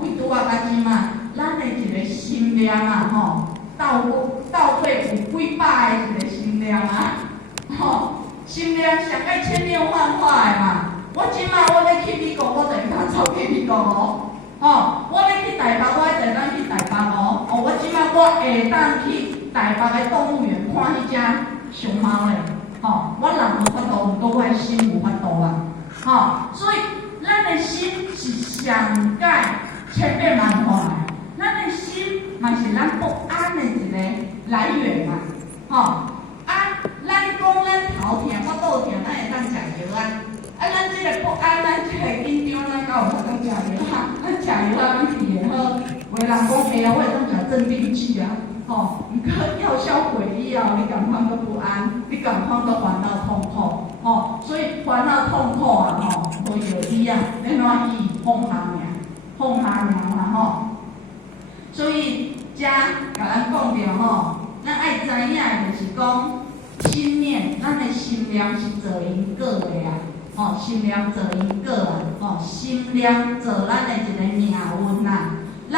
为拄啊甲即嘛，咱的一个心量啊，倒退有几百个一个心量啊，心量上爱千变万化的嘛。我即马我要去美国，我就会当走去美国哦。我要去台北，我会当去台北哦。我即马我会当去台北的动物园看迄只熊猫嘞。我人无法度，毋过我的心有法度啊。所以咱的心是上界千变万化的，咱的心嘛是咱不安的一个来源嘛。咱讲咱头痛，我肚痛，咱会当食药啊。咱即个不安，咱即个紧张，咱敢有法当食药啊？咱食药啊，咱去会好。有的人讲，我会当食镇定剂啊。毋过药效过以后，你共款个不安，你共款个烦恼痛苦。所以烦恼痛苦啊，无药医啊，要怎医？放下嘛，所以遮甲咱讲着咱爱知影的就是讲，心念，咱的心念是做因果的啊。心念做因果啊。心念做咱的一个命运啊。咱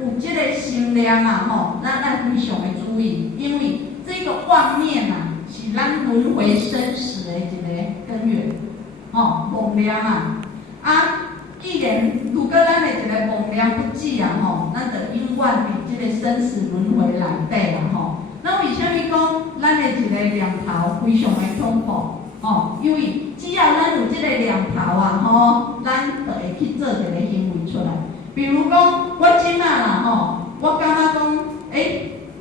有即个心念啊，咱非常的注意，因为这个妄念啊，是咱轮回生死的一个根源。妄念啊，既然如果咱的一个妄念不止啊，咱就永远伫即个生死轮回内底啦。那为什么讲咱的一个念头非常的痛苦？因为只要咱有即个念头啊，咱就会去做一个行为出来。比如讲，我即马啦，我感觉讲，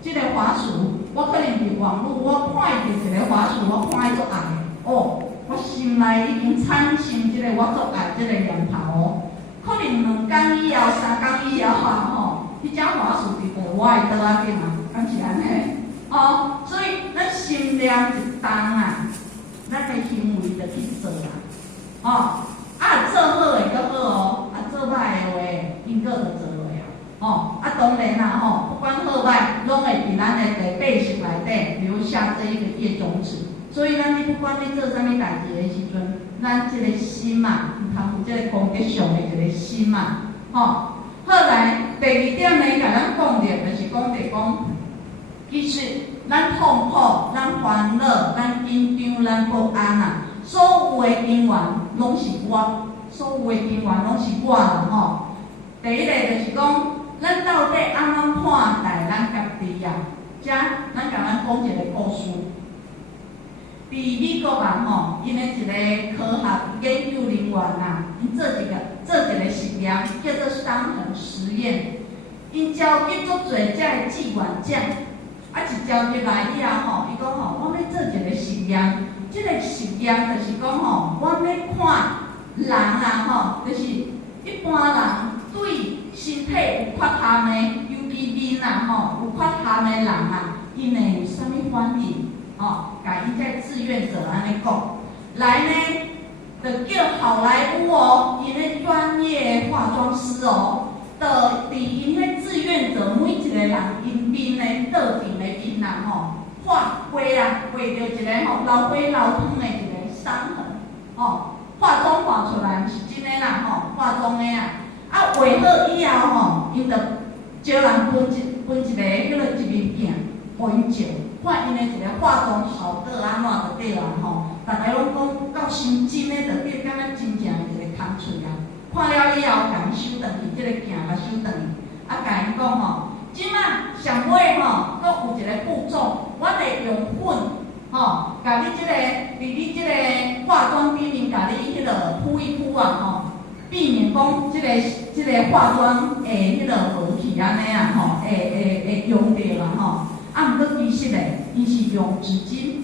即个滑鼠，我可能伫网络，我看到一个滑鼠，我看伊足爱的，我心内已经产生即个我足爱即个念头可能2天以后、3天以后迄只滑鼠伫我的桌仔顶啊，敢是安尼？所以咱心念一动啊，咱的行为就去做啦。做好的就好做歹的话，因果就做落当然啦不管好歹，拢会伫咱的地背识内底留下这一个业种子。所以你不管你做啥物代志的时阵，咱即个心嘛，毋通有即个功德上的一个心嘛。好来，第2点呢，甲咱讲着就是讲，其实咱痛苦、咱烦恼、咱紧张、咱不安啊，所有的因缘拢是我。第一个就是讲，咱到底安怎看待咱家己啊？遮咱甲咱讲一个故事。伫美国啊，因的一个科学研究人员啊，因做一个实验，叫做伤痕实验。因召集足侪遮的志愿者，一召集来以后伊讲我要做一个实验。这个实验就是讲我要看人啊，就是一般人对身体有缺陷的，尤其面啊，有缺陷的人啊，因会有啥物反应？甲因这志愿者安尼讲，来呢，就叫好莱坞因的专业化妆师就伫因的志愿者每一个人因面的特定的面啊，画着一个老花老汤的一个伤痕化妆画出来，毋是真诶啦化妆诶啊。画好以后因就招人分一个迄个一面镜，互因照，看因诶一个化妆好到安怎就对啦逐个拢讲到伤真诶，就对，敢若真正诶一个空喙啊。看了以后，甲因收转去，即个镜甲收转去，甲因讲即摆上尾佫有一个步骤，我会用粉。甲你即个，伫你即个化妆顶面，甲你迄个铺一铺啊，避免讲即个化妆会迄个无去安尼啊，会用着啦毋过其实咧，伊是用纸巾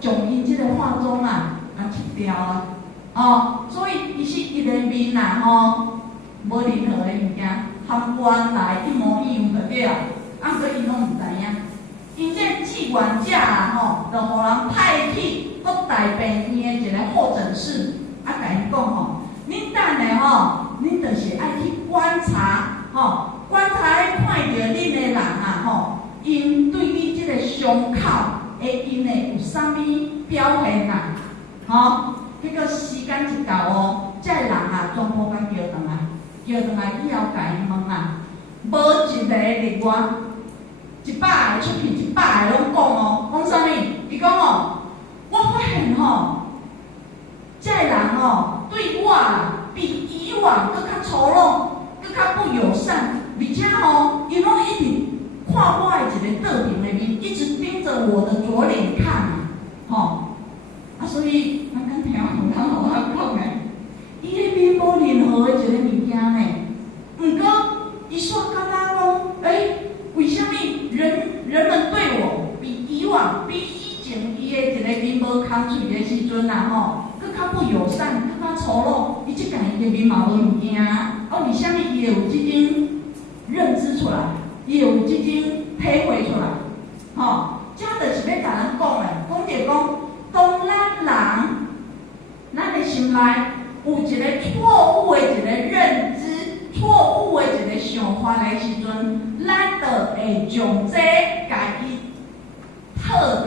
将伊即个化妆啊去掉啊，所以其实伊个面啊无任何的物件，和原来一模一样就对啦，毋过伊拢毋知影。因这志愿者啊，就互人派去各大病院的一个候诊室，甲因讲恁等下恁就是爱去观察观察看着恁的人啊因对你这个伤口因会有啥物表现啊？迄个时间一到这人全部甲叫倒来，叫转来以后，甲伊问啊，无一个例外，100个出去，100个拢讲哦，讲啥物？伊讲哦，我发现吼，这个人吼对我比以往搁较粗鲁，搁较不友善，而且吼，伊拢一直看我的一个特定的面，一直盯着我的左脸看，吼，所以咱敢听有人互我讲的，伊迄面无任何的一个物件呢，毋过伊煞感觉讲，为什么人们对我比以前伊的一个面无空嘴的时阵吼，搁较不友善，搁较粗鲁，伊即间伊的面嘛无物件，为什么伊会有即种认知出来，伊会有即种体会出来，这就是要甲咱讲的，当咱的心内有一个错误的一个认知、错误的一个想法的时阵，咱就会将这家己套伫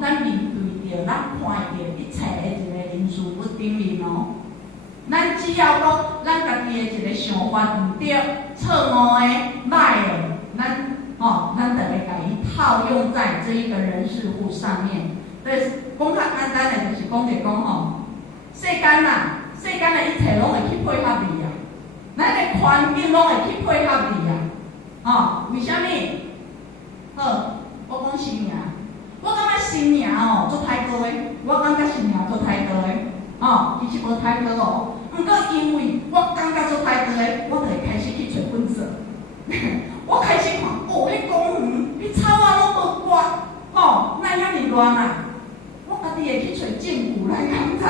咱面对着、咱看到一切的一个因素不顶面哦。咱只要讲咱家己的一个想法毋对、错误的、歹的，咱就会甲伊套用在这一个人事物上面。对，讲较简单的就是讲世间的一切拢会去配合你啊，咱的环境拢会去配合你啊，为虾米？好，我讲新名，我感觉新名做太高的，我感觉新名做太高的，其实无太高哦。毋过因为我感觉做太高的，我就会开始去找粉色。我开始看，迄公园，迄草啊拢无刮，哪遐尼乱啊？我家己会去找证据来讲知，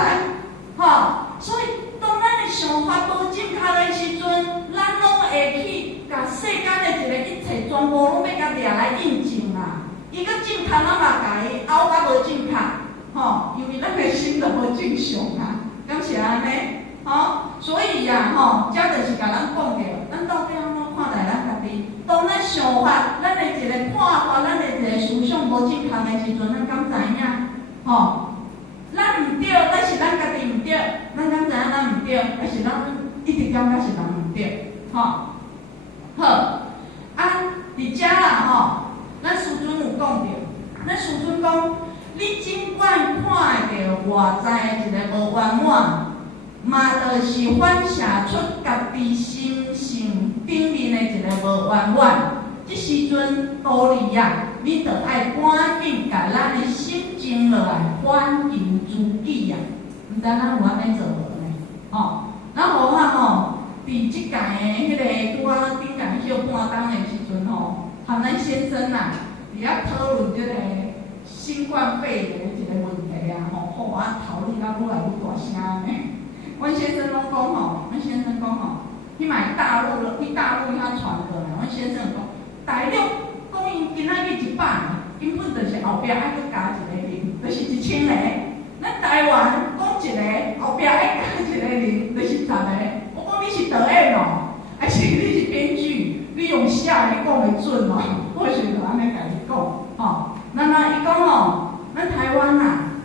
所以当咱的想法无正确的时阵，咱拢会去甲世间的一个一切全部拢要甲掠来印证啦。伊个正确，咱嘛甲伊拗甲无正确，因为咱的心都无正常啊，敢是安尼？所以呀，这就是甲咱讲着，咱到底安怎看待咱家己？当咱想法、咱的一个看法、咱的一个思想无正确的时阵，咱敢知影？咱毋对，但是咱家己毋对，咱敢知影咱毋对，还是咱一直感觉是人毋对？好，伫遮啦，咱师尊有讲着，咱师尊讲，你尽管看会到外在的一个无圆满，嘛就是反射出家己心性顶面的一个无圆满。即时阵道理你着爱赶紧甲咱的心静落来，反求诸己毋知咱有安尼做无呢？咱好伫即届的迄个拄仔顶届休半冬的时阵和咱先生伫遐讨论即个新冠肺炎的一个问题我讨论到愈来愈大声呢。阮先生拢讲去买大陆遐传过来，阮先生讲。大陆讲因今仔日100个，根本就是后壁爱搁加一个零，就是1000个。咱台湾讲一个，后壁爱加一个零，就是10个。我讲你是导演还是你是编剧？你用写你讲会准我是就安尼甲伊讲那么伊讲咱台湾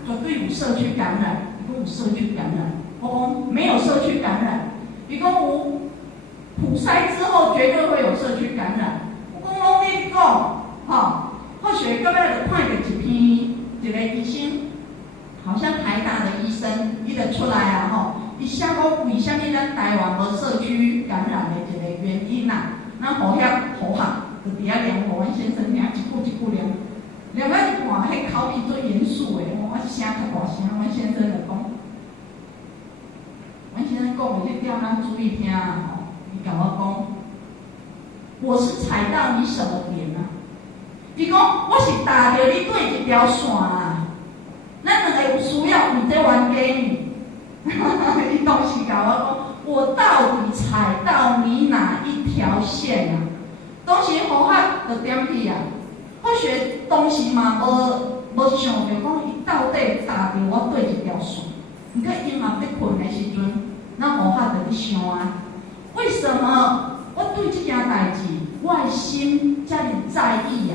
绝对有社区感染，伊讲有社区感染。我讲没有社区感染，伊讲有普筛之后绝对会有社区感染。拢咧讲，或许到尾就看到一个医生，好像台大的医生，伊就出来伊写讲为虾米咱台湾无社区感染的一个原因咱互遐好学，就伫遐量，互阮先生听一句一句量到一半，迄口气最严肃的，我声较大声，阮先生就讲，阮先生讲的迄点咱注意听伊甲我讲。我是踩到你什么点伊讲我是踏着你对一条线咱两个有需要有在玩 game 伊当时甲我讲，我到底踩到你哪一条线当时好学就点去或许当时嘛无想着讲伊到底踏着我对一条线，毋过伊嘛伫困的时阵，咱好学就伫想为什么？我对这件代志，我的心这么在意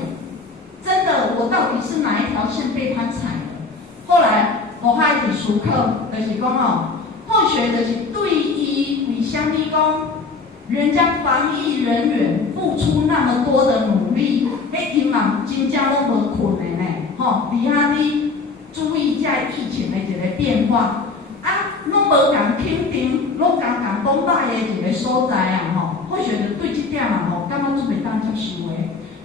真的，我到底是哪一条线被他踩了？后来我开始思考，就是讲或或许就是对于为什么讲，人家防疫人员付出那么多的努力，因嘛真正拢无困的呢，吼，伫遐你注意这疫情的一个变化，拢无共肯定，拢共讲歹的一个所在啊，吼，或许就对这点啊，吼，感觉做袂当接受的。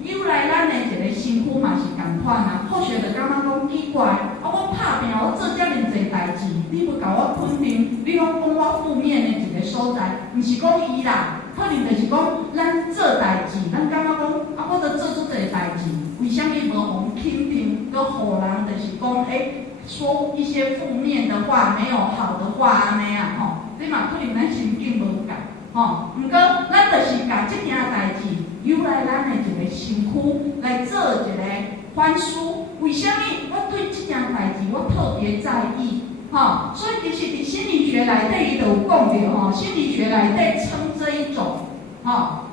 由来咱的一个身躯嘛是共款啊，或许就感觉讲奇怪，我拍拼，我做遮尔济代志，你要甲我肯定，你拢讲我负面的一个所在，毋是讲伊啦，可能就是讲咱做代志，咱感觉讲我都做出这个代志，为什么无互肯定，搁互人就是讲说一些负面的话，没有好的话安尼啊，吼，你嘛可能咱心境无共，吼，毋过咱就是甲这件代志，由来咱的一个身躯来做一个反思，为什么我对这件代志我特别在意，吼，所以其实伫心理学内底伊就有讲到，吼，心理学内底称这一种，吼，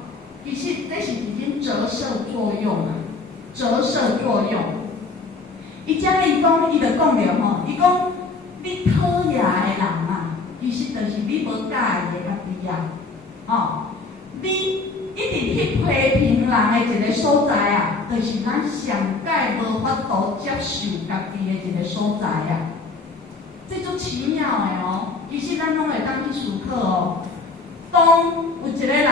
其实这是已经折射作用了，折射作用。伊遮伊讲，伊就讲着吼，伊讲你讨厌的人啊，其实就是你无介意的家己啊，吼，你一直去批评人的一个所在啊，就是咱上界无法度接受家己的一个所在啊，这足奇妙的哦。其实咱拢会当去思考哦，当有一个人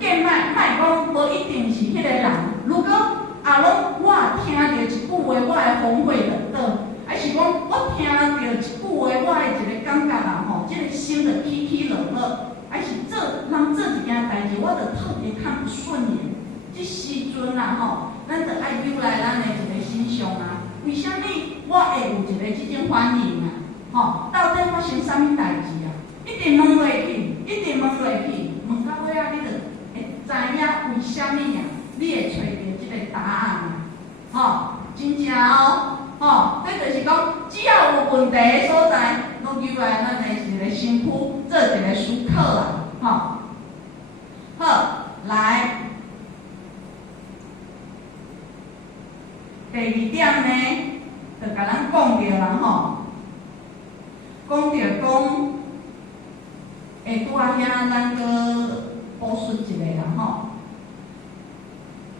见莫讲无一定是迄个人，如果拢我听到一句话，我会崩溃等等，还是讲我听到一句话，我的一个感觉啊吼，这个心就起起落落，还是人做一件代志，我就特别看不顺眼。这时阵啊吼，咱就爱扭来咱的一个心上啊，为什么我会有一个这种反应啊？吼，到底发生啥物代志啊？一直问落去，一直问落去，问到尾啊，你就会知影为什么啊？你会找到这个答案啊，吼，真正哦，吼，这就是讲，只要有问题的所在，拢由来咱的一个身躯做一个思考啊，吼，好，来，第二点呢，就甲咱讲着啦，吼，讲着讲，拄仔遐咱搁补述一个啦，吼。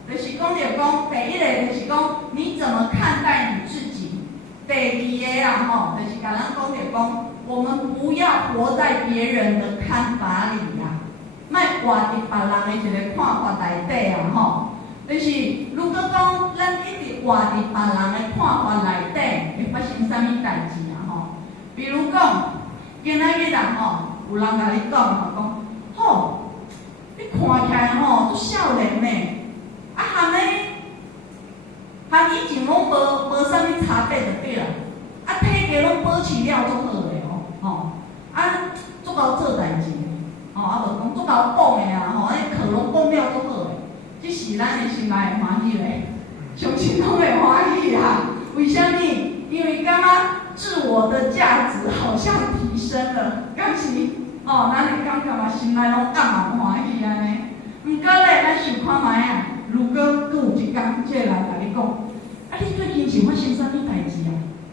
就是讲第一个就是讲你怎么看待你自己，第二个啦吼，就是甲咱讲我们不要活在别人的看法里啊，莫活伫别人的一个看法内底啊吼。就是如果讲咱一直活伫别人的看法内底，会发生啥物代志啊吼？比如讲，今仔日人吼，有人甲你讲讲，吼，你看起来吼足少年呢。和以前拢无啥物差别就对啦，体格拢保持了足好诶吼，足够做代志，无讲足够讲诶啊吼，课拢讲了足好诶，这是咱诶心内会欢喜咧，相信拢会欢喜啊。为什么？因为感觉自我的价值好像提升了，敢是？咱会感觉嘛，心内拢暗嘛欢喜安尼。毋过咧，咱想看觅啊。如果佫有一天，这个人甲你讲，你最近是发生啥物代志啊？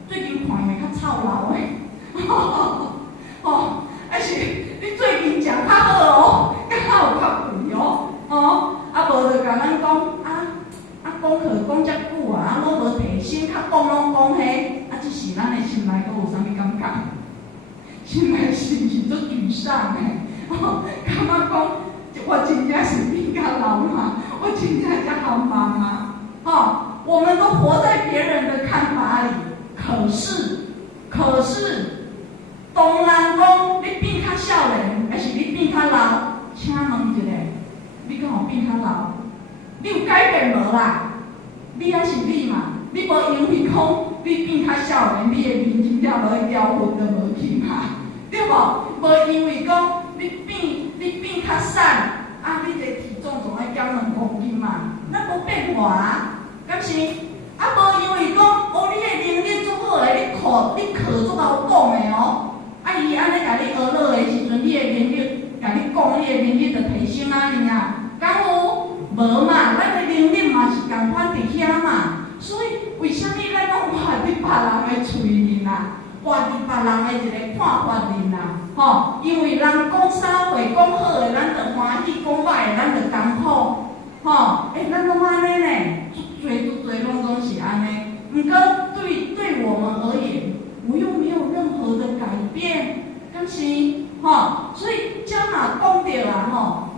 最近看起较操劳诶，还是你最近食较好哦，敢有较贵哦，无就甲咱讲讲课讲遮久啊，拢无提升，较讲拢讲迄，这是咱诶心内佫有啥物感觉？心内是毋是足沮丧诶？感觉讲，我真正是变较老嘛？我真正才好忙啊！我们都活在别人的看法里，可是，当人讲你变较少年，还是你变较老？请问一下，你敢有变较老？你有改变无啦？你还是你嘛？你无因为讲你变较少年，你的面真正无会掉粉就无去嘛？对无？无因为讲你变较瘦。你这体重总爱减2公斤嘛，咱无变化啊，敢是？无因为讲，你的能力足好诶，你课足够讲诶哦，伊安尼甲你学落诶时阵，你的能力甲你讲，你的能力就提升安尼啊，敢有？无嘛，咱的能力嘛是共款伫遐嘛，所以为什么咱拢活伫别人的喙面啊，活伫别人的一个看法里啊，咱拢安尼呢，足侪拢是安尼。不过对我们而言，我又没有任何的改变，敢是所以加嘛讲到啦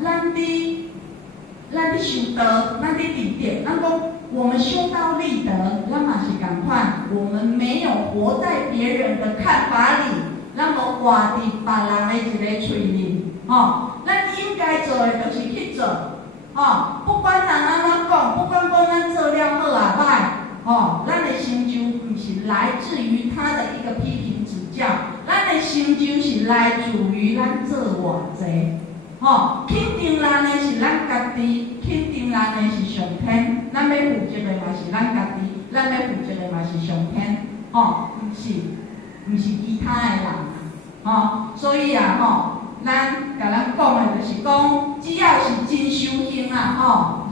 咱伫修道，咱伫立德，咱讲我们修道立德，咱嘛是共款，我们没有活在别人的看法里，咱无活伫别人的一个嘴里，咱应该做的就是去做，不管人安怎讲，不管讲咱做了好啊歹，咱的成就不是来自于他的一个批评指教，咱的成就是来自于咱做偌济。肯定人的是咱家己，肯定人的是上天，咱要负责的嘛是咱家己，咱要负责的嘛是上天，毋是其他的人，所以咱甲咱讲的就是讲，只要是真修行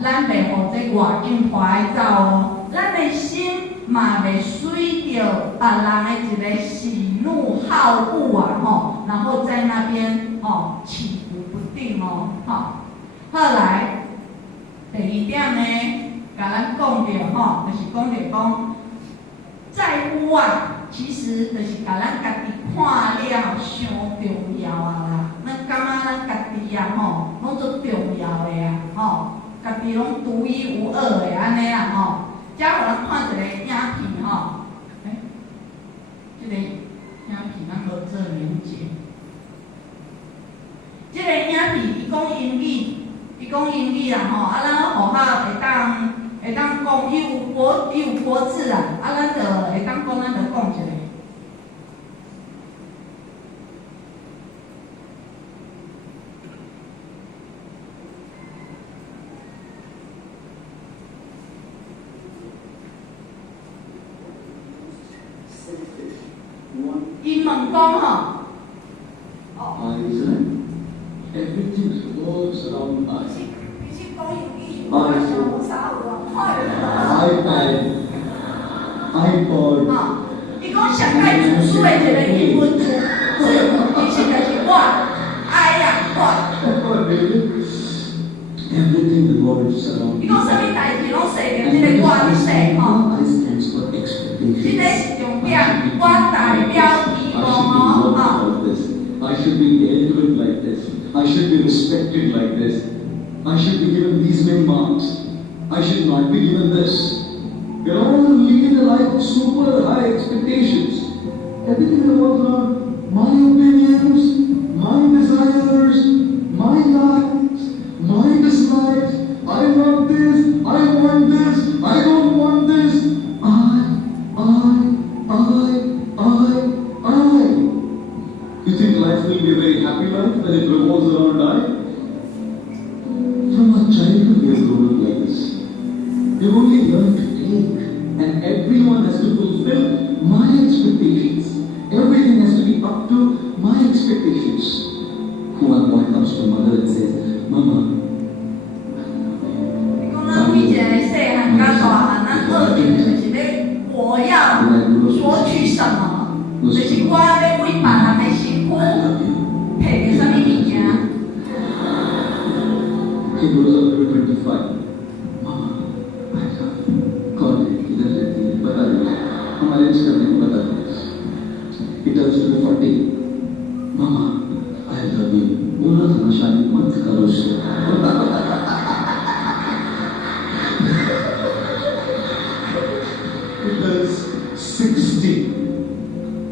咱袂互这外境拖来走咱的心嘛袂随着别人的一个喜怒好恶然后在那边起伏不定后来第二点呢，甲咱讲到就是讲到讲，在乎外，其实就是甲咱家己看了上重要啦。咱感觉咱家己拢足重要的家己拢独一无二的安尼啦遮互咱看一个影片这个影片咱无做连结。这个影片伊讲英语啦咱互较会当讲，伊有国字啦，咱就会当讲，咱就讲一个。伊问讲everything revolves around I. iPod. 伊讲上界主书的一个英文字，其实就是我Everything revolves around 伊讲啥物代志拢设着这个我的说I stands for expectation. 这个是重点，我代表希望I should be dealt with like this. I should be respected like this. I should be given these many marks. I should not be given this. We're all leading a life of super high expectations. Everything revolves around my opinions, my desires, my likes, my dislikes. I want this, I want this, I don't want this. You think life will be a very happy life when it revolves around I? From our childhood we have grown up like this. We've only learned to take, and everyone has to fulfill my expectations. Everything has to be up to my expectations. One boy comes to mother and says, Mama, 讲以前细汉甲大汉，咱二定就是咧，我要索取什么，就是我要为别人的辛苦，摕着啥物物件。He grows up to 25. Mama, I love you. God, इधर रहती है, बता दो. हम arrange करने को बता दो. He turns to 40. Mama, I love you. बोला था ना शादी मत करो उससे. He turns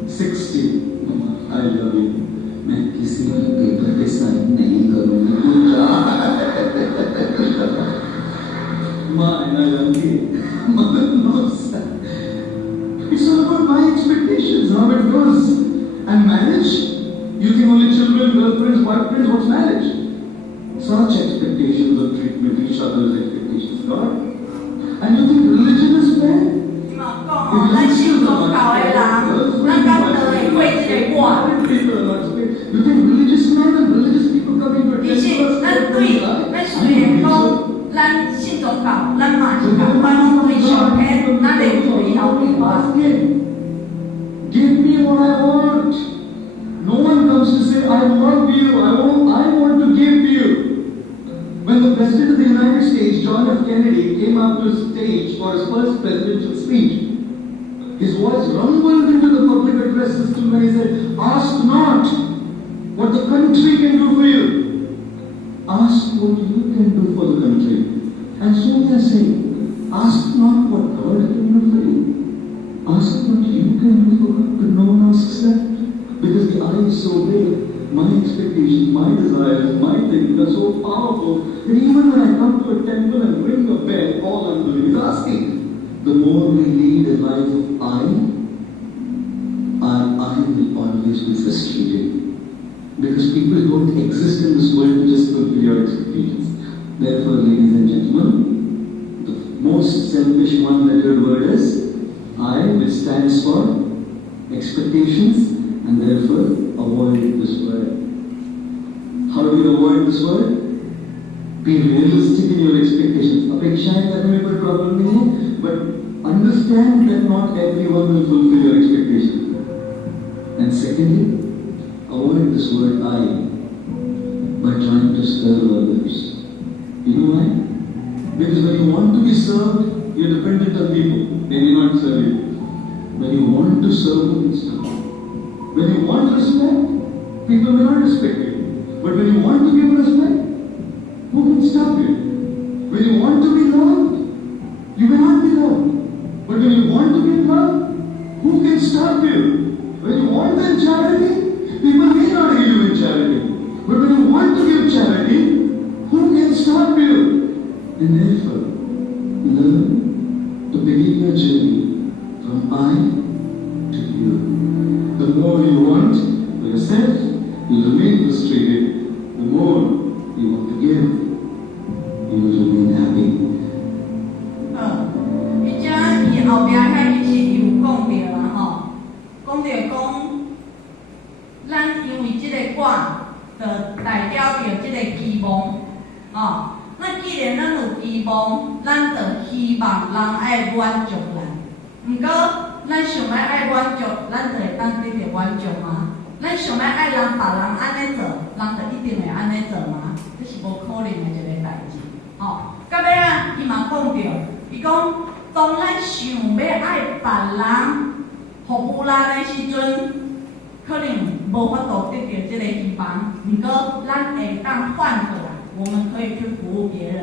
60. Mama, I love you. मैं किसी भी पेपर पे साइन नहीं करूँगी. Mine, I love you. Mother knows that. It's all about my expectations, how it goes. And marriage? You think only children, girlfriends, boyfriends, what's marriage? Such expectations of treatment, each other's expectations, God. And you think religion is fair? 咱信宗教的人，咱敢得会为这个我。 You think religious men and religious people coming to 其实，咱对，咱虽然讲咱信宗教，咱嘛是共款拢对上天，咱袂对后边话。 Give me what I want. No one comes to say, I love you, I want to give to you. When the President of the United States stage, John F. Kennedy came up to the stage for his first presidential speech. His voice rumbled into the public address system when he said, "Ask not what the country can do for you. Ask what you can do for the country." And so we are saying, ask not what God can do for you. Ask what you can do for God, but no one asks that. Because the eye is so big. My expectations, my desires, my things are so powerful that even when I come to a temple and ring a bell, all I'm doing is asking. The more we lead a life of I will always be frustrated. Because people don't exist in this world to just fulfill your expectations. Therefore, ladies and gentlemen, the most selfish one-lettered word is I, which stands for expectations, and therefore avoid this word. How do you avoid this word? Be realistic in your expectations. अपेक्षाएं करने में कोई problem नहीं है, but understand that not everyone will fulfill your expectations. And secondly, avoid this word I by trying to serve others. You know why? Because when you want to be served, you're dependent on people. They may not serve you. When you want to serve, who can stop you? When you want respect, people may not respect you. But when you want to give respect, who can stop you? When you want to be loved, you may not be loved. But when you want to give love, who can stop you? When you want in charity, people may not give you in charity. But when you want to give charity, who can stop you? And therefore, learn to begin your journey from I to you. The more you want for yourself, you will remain frustrated. The more you want to give, you will remain happy. 伊遮伊后壁遐其实有讲到啦吼，讲咱因为即个歌，就代表着即个期望，哦。那既然咱有期望，咱就希望人爱满足咱。毋过，咱想要爱满足，咱就会当得到满足吗？咱想要爱别人安尼做，人就一定会安尼做吗？这是无可能的一个代志。哦，到尾啊，伊嘛讲着，伊讲当咱想要爱别人服务咱的时阵，可能无法度得到这个希望。毋过，咱会当换过来，我们可以去服务别人。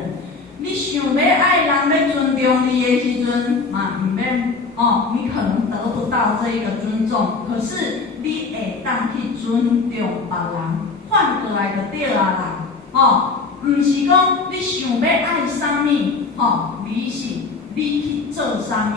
你想要爱人要尊重你的时阵，嘛毋免哦，你可能得不到这一个尊重，可是你会当去尊重别人，换过来就对啊啦。哦，毋是讲你想要爱啥物，哦，你是你去做啥物，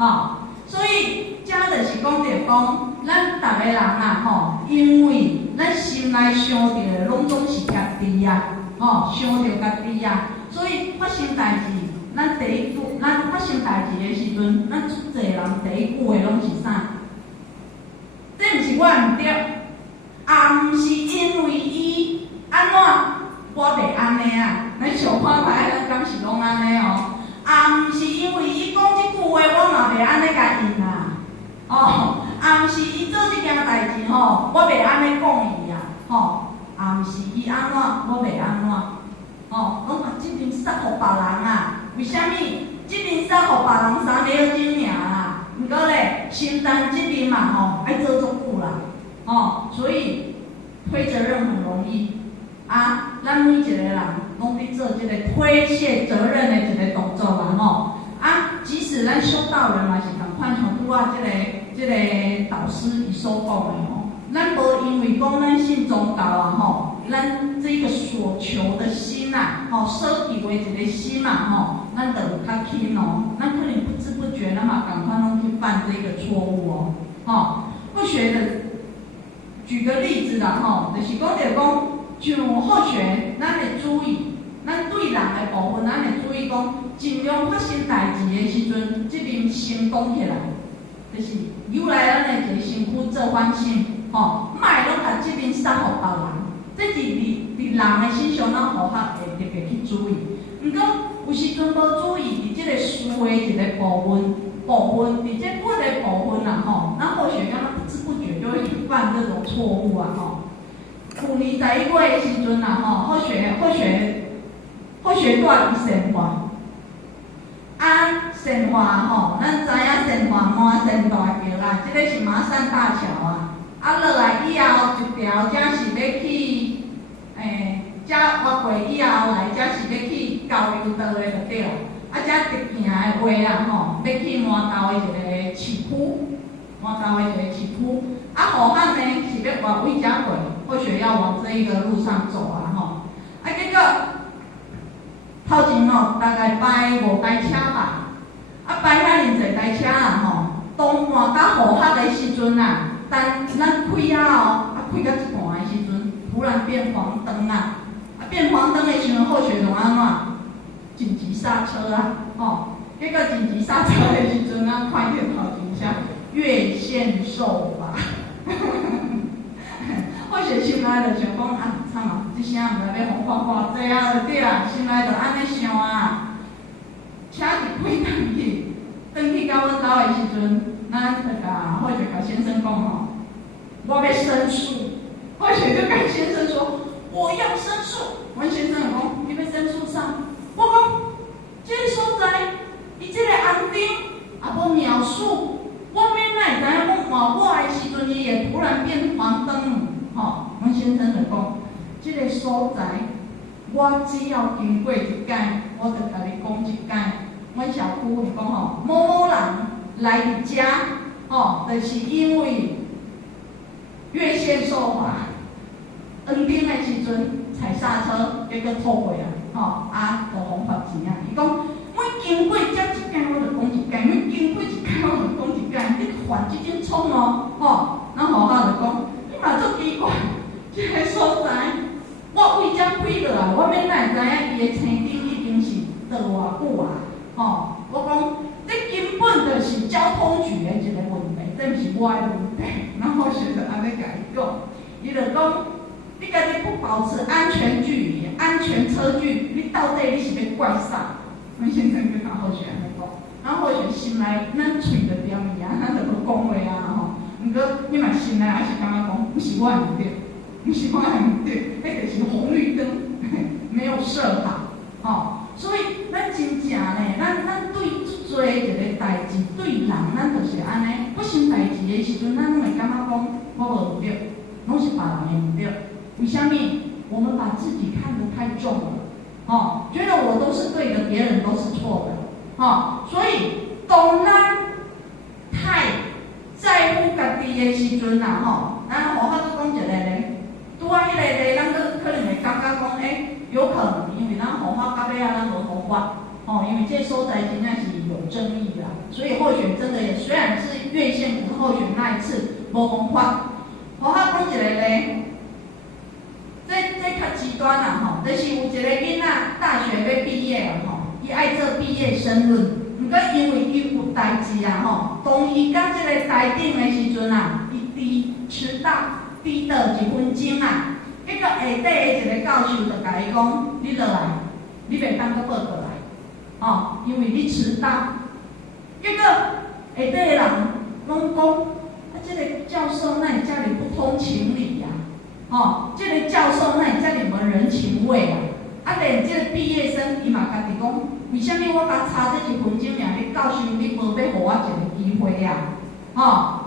哦，所以这就是讲着讲，咱逐个人啊，吼，因为咱心内想着的拢总是家己啊，哦，想着家己啊，所以发生代志。咱发生代志的时阵，咱足侪人第一句的拢是啥？这毋是我毋对，也毋是因为伊安怎，我袂安尼啊。咱想看卖，咱敢是拢安尼哦？也毋是因为伊讲即句话，我嘛袂安尼甲应啊。哦，也毋是伊做即件代志吼，我袂安尼讲伊啊。吼，也毋是伊安怎，我袂安怎。哦，拢把即边塞互别人啊。为虾米？即边塞互别人三秒钟尔啦，毋过咧，承担即边嘛吼，爱做足久啦，哦，所以推责任很容易啊。咱每一个人拢伫做即个推卸责任的一个动作啦吼。啊，即使咱修道人嘛是共款，像拄仔即个导师伊所讲的吼，咱无因为讲咱信宗教啊吼，咱这个所求的心啊，吼，舍己为一个心嘛吼。咱就有较轻哦，咱可能不知不觉，咱嘛赶快拢去犯这个错误哦，吼。不学的，举个例子啦，吼，就是讲像好学，咱会注意，咱对人的部分，咱会注意讲，尽量发生代志的时阵，这边先讲起来，就是由来咱的一个身躯做反省，吼，莫拢甲这边塞互别人，这是伫人的身上，咱好较会特别去注意。毋过有时阵无注意伫即个思维一个部分，伫即我的部分啦吼，咱或许刚刚不知不觉就会去犯这种错误啊吼。去年11月的时阵啦吼，或许或许住伫生活。生活吼，咱知影生活满生大桥啊，即个是马山大桥啊。落来以后一条，才是要去才越过以后来，才是要去交流道的就对啦。才直行的话啦吼，要去满洲的一个市区，满洲的一个市区。河岸呢是要往魏家过，或许要往这一个路上走啊吼。结果头前吼大概排5台车吧。排遐尼侪台车啦吼，当换到雨黑的时阵啊，等咱开啊开到一半的时阵，突然变黄灯啊！变黄灯的时阵，或许就安怎？紧急刹车啊！结果紧急刹车的时阵啊，看见头前下越线受罚。或许心内就想讲惨啊！这声毋知要互罚偌济啊，就对啦，心内就安尼想啊。车是开转去到阮兜的时阵，咱或许甲先生讲吼，我要申诉。或许就跟先生说，我要申诉。阮先生就讲，你要申诉啥？我讲，这个所在，伊这个红灯也无描述，我免哪会知影讲换我的时阵，伊会突然变黄灯。阮先生就讲，这个所在，我只要经过一届，我就甲你讲一届。阮小姑就讲某某人来你家，就是因为越线受罚，黄灯的时阵踩刹车，结果错过啊，就互罚钱啊。伊讲，每经过这一届，我就讲一届；每经过一届，我就讲一届。你犯这种错咱学校就讲，你嘛足奇怪，这个所在，我为遮开落来，我免哪会知影伊的青灯已经是倒偌久啊？我讲，这根本就是交通局的一个问题，这毋是我的问题。然后学者安尼甲伊讲，伊就讲，你家己不保持安全距离、安全车距，你到底你是要怪啥？阮先生就甲好学安尼讲，然后好学心内咱喙就刁伊啊，咱就要讲话啊吼。毋过你嘛心内还是感觉讲，不是我的问题，不是我的问题，迄就是红绿灯没有设好，所以咱真正呢，咱对足多一个代志，对人咱就是安尼，发生代志的时阵，咱拢会感觉讲我无对，拢是别人的唔对。为什么？我们把自己看得太重了，觉得我都是对的，别人都是错的，所以当咱太在乎家己的时阵啊，咱我较讲一个咧，拄啊迄个咧，咱可能会感觉讲，有可能因为咱合法到尾啊，咱无合法，因为这所在真正是有争议的，所以候选真的也虽然是越线，可是候选那一次无合法。合法讲一个咧，这较极端啦，就是有一个囡仔大学要毕业了伊爱做毕业申论，毋过因为伊有代志啊当伊到这个台顶的时阵啊，伊迟到迟到1分钟啊。结果下底的一个教授就甲伊讲：“你落来，你袂当阁报过来，因为你迟到。”结果下底的人拢讲：“这个教授哪会遮尔不通情理呀？这个教授哪会遮尔无人情味啊？连这个毕业生伊嘛家己讲，为什么我甲差这1分钟尔？你教授你无要互我一个机会呀？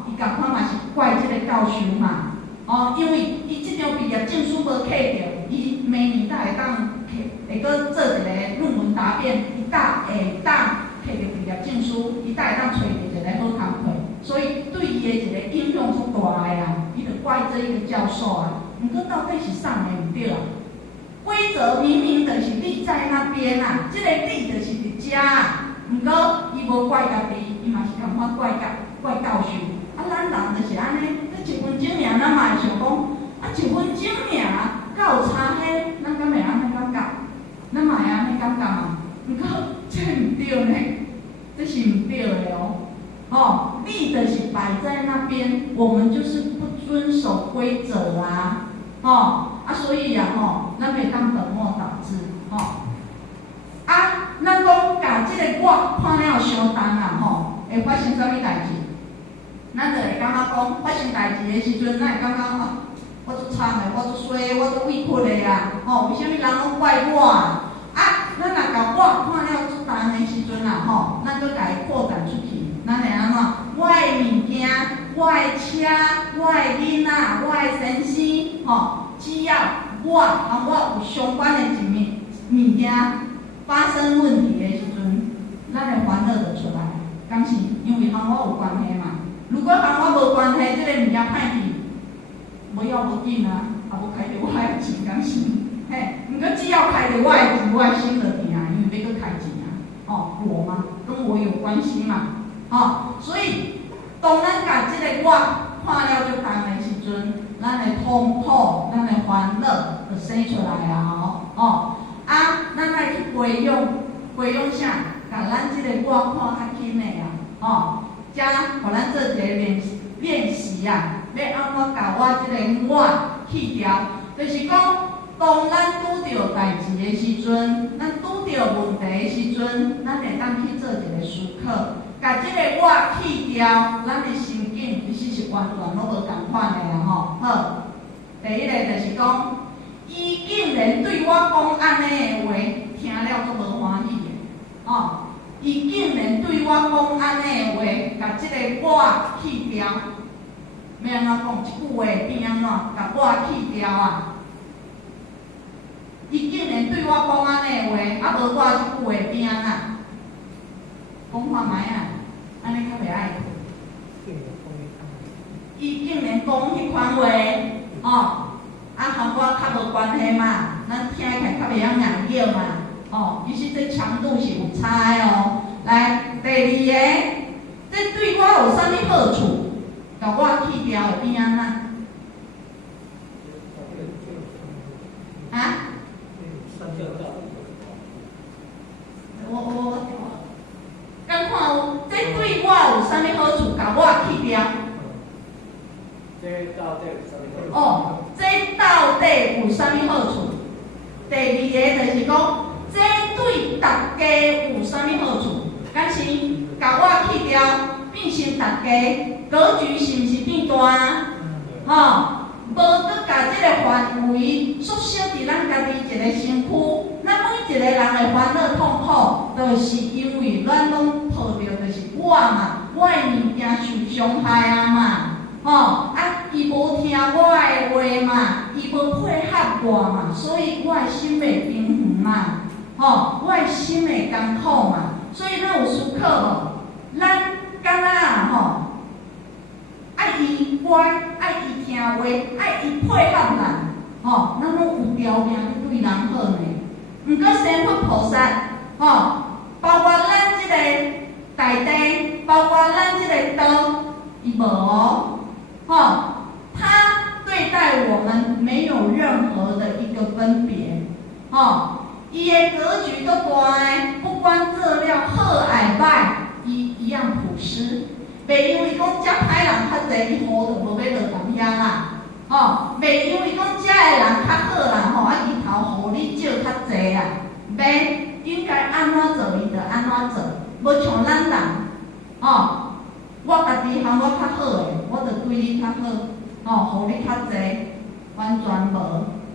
伊共款嘛是怪这个教授嘛。”因为伊即张毕业证书无摕到，伊明年才会搁做一个论文答辩，伊会当摕到毕业证书，伊才会当找到一个好工课，所以对伊的一个影响足大个啊！伊就怪这一个教授啊，毋过到底是啥个毋对啊？规则明明就是立在那边啊，这个立就是伫遮啊，毋过伊无怪家己，伊嘛是共款怪教授。咱人就是安尼，这1分钟尔，咱嘛会想讲，1分钟尔，敢有差迄，咱敢会安尼感觉？咱嘛会安尼感觉嘛？毋过这毋对呢，这是毋对的利就是摆在那边，我们就是不遵守规则啊，所以咱袂当本末倒置，咱讲甲这个我看了相当啊，会发生啥物代志？咱就会感觉讲，发生代志的时阵，咱会感觉我足惨的，我足衰，我足委屈的啊！为什么人拢怪我啊？案的时阵啊，吼，咱搁家己扩展出去，咱会安怎？我的物件、我的车、我的囡仔、我的先生，吼，只要我和我有相关的物件发生问题的时阵，咱的烦恼就出来，敢是？因为和我有关系嘛。如果和我无关系，这个物件歹去，无要无紧啊，也无开着我的钱，敢是？嘿，毋过只要开着我的钱，我的心就定啊，因为要搁开钱啊。哦，我嘛，跟我有关系嘛。哦，所以当咱甲这个我看了足重的时阵，咱的痛苦、咱的烦恼就生出来啊！哦，咱来去培养啥？甲咱这个我看较紧的啊！哦，加互咱做一个练习啊，要安怎甲我这个我去掉？就是讲，当咱拄着代志的时阵，咱拄着问题的时阵，咱会当去做一个思考，甲这个我去掉，咱的心境其实是完全拢无共款的啦吼。好，第一个就是讲，伊竟然对我讲安尼的话，听了都无欢喜的，哦。伊竟然对我讲安尼的话，甲即个我去掉，要安怎讲？即句话变安怎？甲我去掉啊！伊竟然对我讲安尼的话，啊无我即句话变安怎？讲看卖啊，安尼较袂爱。伊竟然讲迄款话，哦，和我较无关系嘛，咱听起来较袂晓硬叫嘛。哦，其实这强度是有差的哦。来，第二个，这对我有啥物好处？甲我去掉会变安怎？啊？我，敢看有？这对我有啥物好处？甲我去掉。这到底有啥物好处？哦，这到底有啥物好处？第二个就是讲。这对大家有啥物好处？敢是甲我去掉，变成大家格局是毋是变大？吼，无搁甲这个范围缩小伫咱家己一个身躯，咱每一个人的烦恼痛苦，就是因为咱拢抱着就是我嘛，我的物件受伤害啊嘛。吼，伊无听我的话嘛，伊无配合我嘛，所以我的心袂平衡嘛。吼，我的心会艰苦嘛，所以咱有思考无？咱敢若吼，爱伊乖，爱伊听话，爱伊配合咱，吼，咱拢有条件去对人好呢。毋过神佛菩萨，吼，包括咱即个大地，包括咱即个道，伊无哦，吼，他对待我们没有任何的一个分别，吼。伊的格局都大诶，不管做了好矮歹，伊一样朴实。袂因为讲遮歹人较济，伊好就无要落淡遐啦。吼，袂因为讲遮的人较好啦，吼，伊头互你少较济啊。袂应该安怎做，伊就安怎做，无像咱人。吼，我家己和我较好诶，我就对你较好，吼，互你较济，完全无。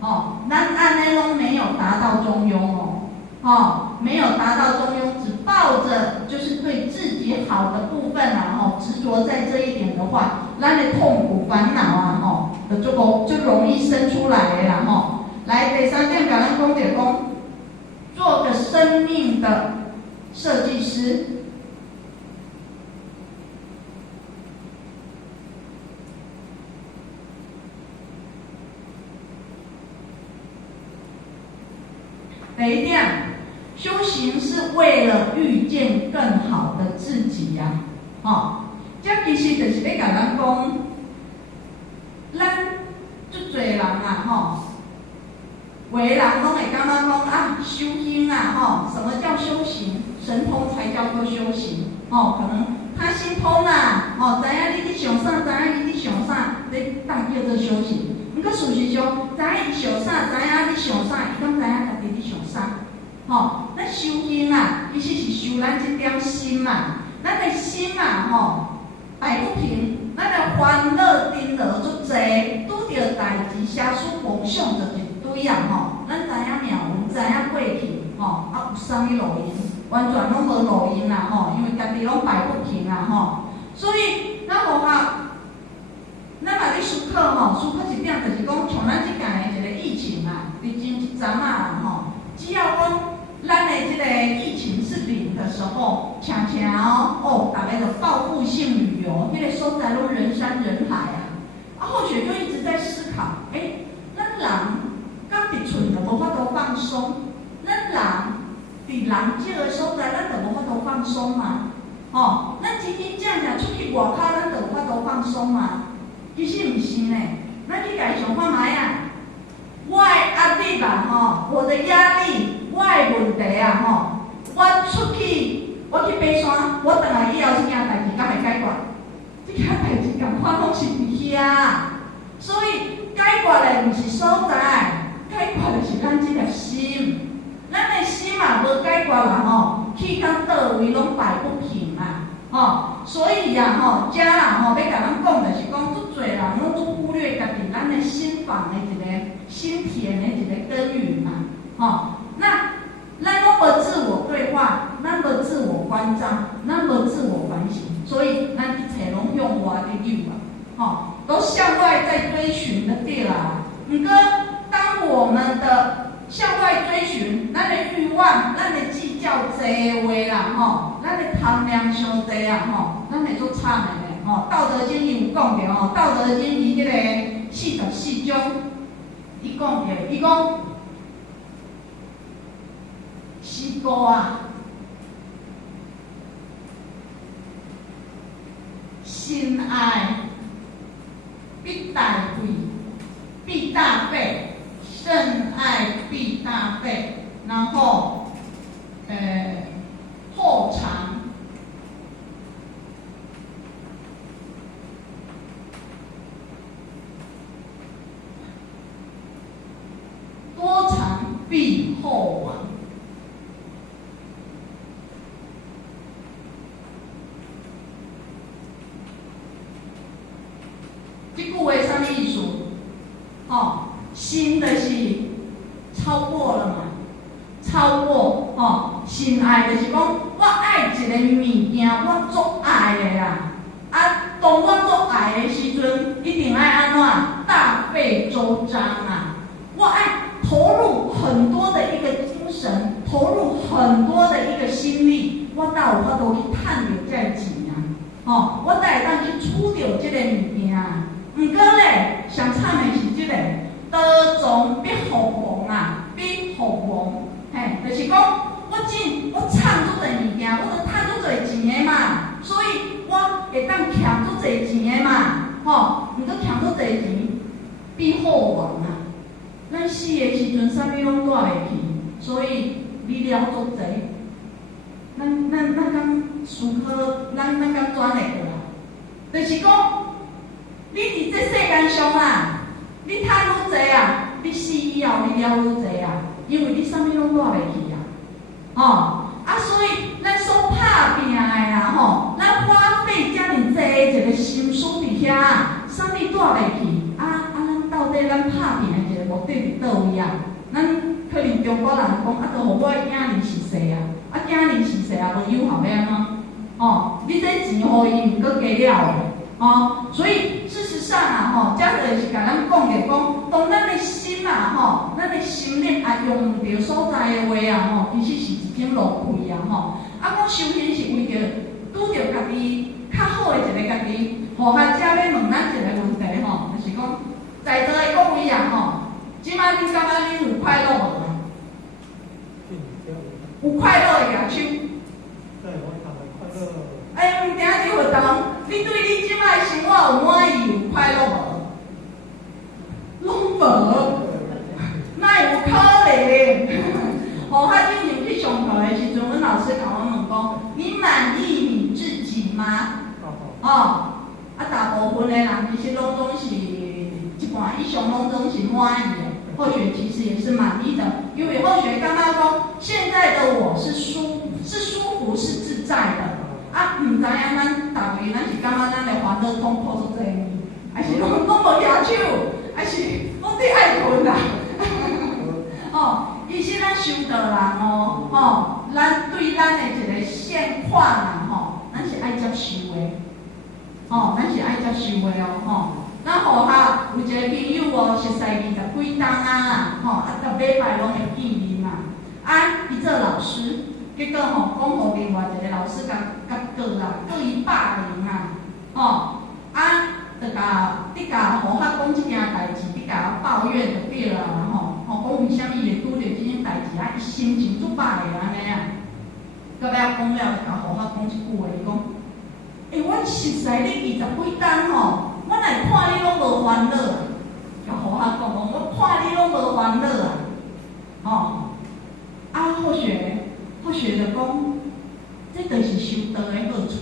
哦，咱安尼拢没有达到中庸哦，哦，没有达到中庸，只抱着就是对自己好的部分啊，吼，执着在这一点的话，咱的痛苦烦恼啊，吼，就容易生出来的啦，吼。来，第三点，甲咱讲者讲，做个生命的设计师。第一点，修行是为了遇见更好的自己呀、啊，这其实就是要甲咱讲，咱足侪人啊，吼，有的人拢会感觉讲啊，修行啊，吼，什么叫修行？神通才叫做修行，吼，可能他心通啦，吼，知影你伫想啥，知影你伫想啥，你当叫做修行。毋过事实上，知影伊想啥，知影你想啥，伊敢知影家己伫想啥？吼，咱修行啊，其实是修咱这点心嘛。咱的心啊，吼，摆不平，咱的烦恼颠倒足侪，拄着代志、社事、梦想就一堆啊，吼。咱知影命运，知影过去，吼，有啥物路用？完全拢无路用啦吼，因为家己拢摆不平啦吼，所以咱学校，咱嘛咧思考吼，思考一点就是讲，像咱即间的一个疫情啊，历经一阵啊吼，只要讲咱的即个疫情是零的时候，常常哦，大家就报复性旅游，迄个所在拢人山人海啊。或许就一直在思考，咱人刚伫厝就无法度放松，咱人伫人少的所在，咱就无法度放松嘛。咱真真正正出去外口，咱就有法度放松嘛。其实毋是呢，咱去家想看卖啊，我的压力啊，我的压力，我的问题啊，我出去，我去爬山，我回来以后，这件代志敢会解决？这件代志共款拢是伫遐，所以解决的毋是所在，解决的是咱这个心。咱的心嘛无解决啦去到倒位拢摆不平啊，所以遮要甲咱讲的是讲，足侪人拢忽略家己咱的心房的一个心田的一个根源嘛，那咱拢无自我对话，咱无自我关照，咱无自我反省，所以咱一切拢向外伫溜都向外在追寻的对啦。毋过，当我们的向外追寻，咱的欲望，咱的计较侪话啦咱的贪念伤侪咱会做惨的呢道德经伊有讲着道德经伊迄个44章，伊讲着，伊讲四个心爱必大慧，必大备，甚爱必大备，然后后长，多长必后亡。这句话啥物意思？心就是超过了嘛，超过心爱就是讲，我爱一个物件，我足爱的啦。当我足爱的时阵，一定爱安怎？大费周章啊！我爱投入很多的一个精神，投入很多的一个心力，我才有法度去赚到这个钱啊！我才会当去处到这个物件啊！毋过咧，上惨的是这个得众必服亡必服亡，就是讲我赚足侪物件，我就赚足侪钱的嘛，所以我会当欠足侪钱的嘛，毋过欠足侪钱必后亡啊！咱死的时阵，啥物拢带袂去，所以你了足侪，咱敢思考，咱敢转会过来，就是讲。你伫这世间上你赚愈侪你死以后你了愈侪因为你啥物拢带袂去所以咱所打拼的咱花费遮尔济一个心思伫遐，啥物带袂去咱到底咱打拼的一个目的伫倒位咱可能中国人讲就互我囝儿是谁囝儿是谁无有效要安怎？你这钱互伊毋过加了所以事实上遮就是甲咱讲的讲，当咱的心咱的心力用毋着所在的话其实是一种浪费讲修行是为着拄着家己较好的一个家己，互学者要问咱一个问题就是讲，在座的各位即摆恁感觉恁有快乐无？有快乐的举手。对，我感觉快乐。毋定你活动，你对你即摆生活有满意、有快乐无？拢无，哪有可能？较进前去上课的时阵，阮老师甲我问讲：你满意你自己吗？大部分的人其实拢总是一半以上拢总是满意的，或许其实也是满意的，因为或许感觉讲现在的我是舒服是自在的。毋知影咱大家咱是感觉咱的烦恼痛苦足济，还是拢无举手，还是拢伫爱困啦？伊是咱修道人咱对咱的一个现况啦吼，咱是爱接受的，吼，咱是爱接受的哦吼。咱互学有一个朋友哦，熟识20几冬啊，吼，啊，逐礼拜拢会见面嘛。啊，伊做老师，结果吼，讲互另外一个老师甲告啦，告伊霸凌啊，吼，啊，就甲你甲互学讲即件代志，你甲我抱怨就对啦，吼，讲为虾米会拄着即件代志啊？伊心情足歹的安尼啊。到尾讲了，就甲互学讲一句话，伊讲，阮熟识你20几冬吼。我来看你拢无烦恼啊，甲互学讲，我看你拢无烦恼啊，吼，啊，或许就讲，这就是修道的好处。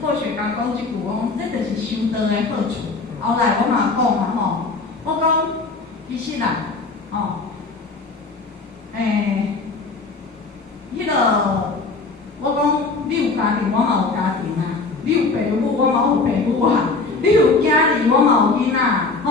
或许甲讲一句讲，这就是修道的好处。后来我嘛讲嘛吼，我讲其实啦，吼，迄个我讲你有家庭，我嘛有家庭啊。你有爸母，我嘛有爸母啊；你有囝儿，我嘛有囡仔，吼。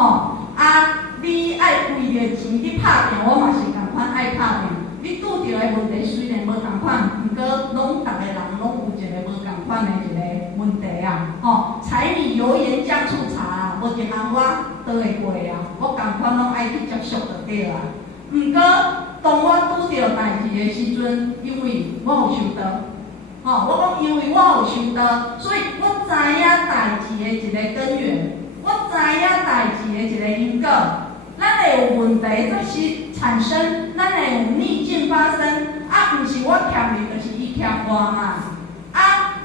啊，你爱为着钱去拍拼，我嘛是共款爱拍拼。你拄着的问题虽然无共款，毋过拢逐个人拢有一个无共款的一个问题啊，吼。柴米油盐酱醋茶，无一项我倒会过啊。我共款拢爱去接受就对啦。毋过当我拄着代志的时阵，因为我有修道。我讲，因为我有修道，所以我知影代志的一个根源，我知影代志的一个因果。咱会有问题这是产生，咱会有逆境发生。啊，毋是我欠你，就是伊欠我嘛。啊，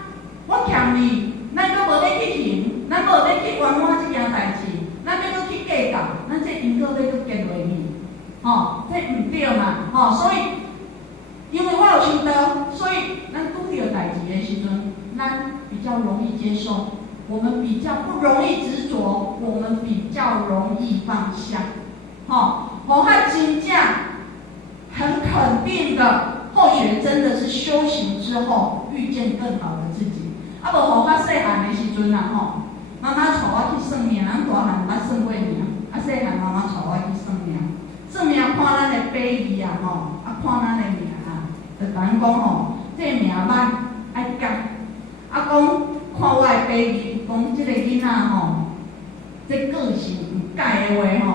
我欠你，咱阁无要去还，咱无要去圆满这件代志，咱要阁去计较，咱这因果要阁结落去，这毋对嘛，所以。因为我有修道，所以咱拄着代志的时阵，咱比较容易接受，我们比较不容易执着，我们比较容易放下。我还真正很肯定的，后学真的是修行之后遇见更好的自己。啊，无互我细汉的时阵啊，妈妈带我去算命，咱大汉毋捌算过命，啊，细汉妈妈带我去算命，算命看咱的比例啊，啊，看咱的命。就咱讲吼，这命歹爱改，啊讲看我的比例，讲这个囡仔吼，这个性唔改的话吼，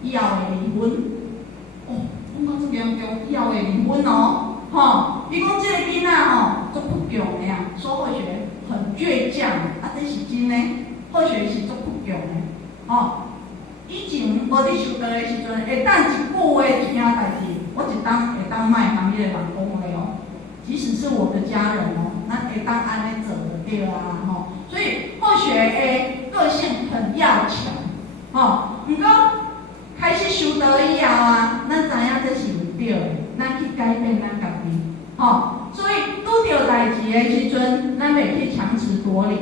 以后会离婚。哦，我讲这严重，以后会离婚哦，伊讲这个囡仔吼，足不强的呀，说或许很倔强，啊，这是真的，或许是足不强的，以前无伫修道的时阵，会当一句话一件代志，我会当卖同迄个人讲话哦。即使是我的家人哦，咱会当安尼做就对啊吼。所以或许的个性很要强，毋过开始修道以后啊，咱知影这是毋对的，咱去改变咱家己，所以拄着代志的时阵，咱袂去强词夺理，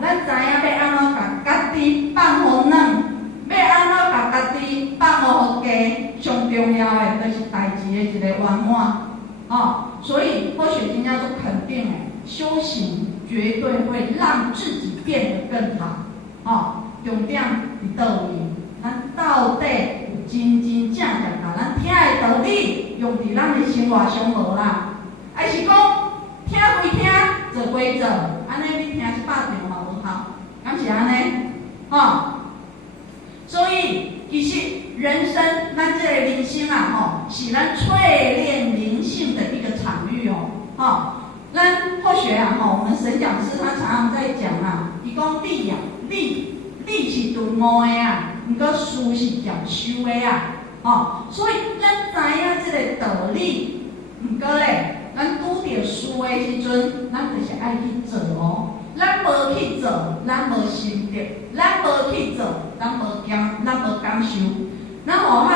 咱知影要安怎甲家己放互软。要安怎甲家己放互家，上重要的就是代志的一个圆满，所以或许真正做肯定的，修行绝对会让自己变得更好，重点伫倒位？咱到底有真真正正甲咱听的道理用伫咱的生活上无啦？还是讲听归听，做归做，安尼你听100遍嘛无效，敢是安尼？所以，其实人生，咱这个人生啊，是咱淬炼灵性的一个场域哦，咱或许啊，我们神讲师他常常在讲啊，伊讲理啊，理是顿悟的啊，毋过事是讲修的啊，所以咱知影这个道理，毋过咧，咱拄着事的时阵，咱就是爱去做哦。咱无去做，咱无心得；咱无去做，咱无感受。咱互咱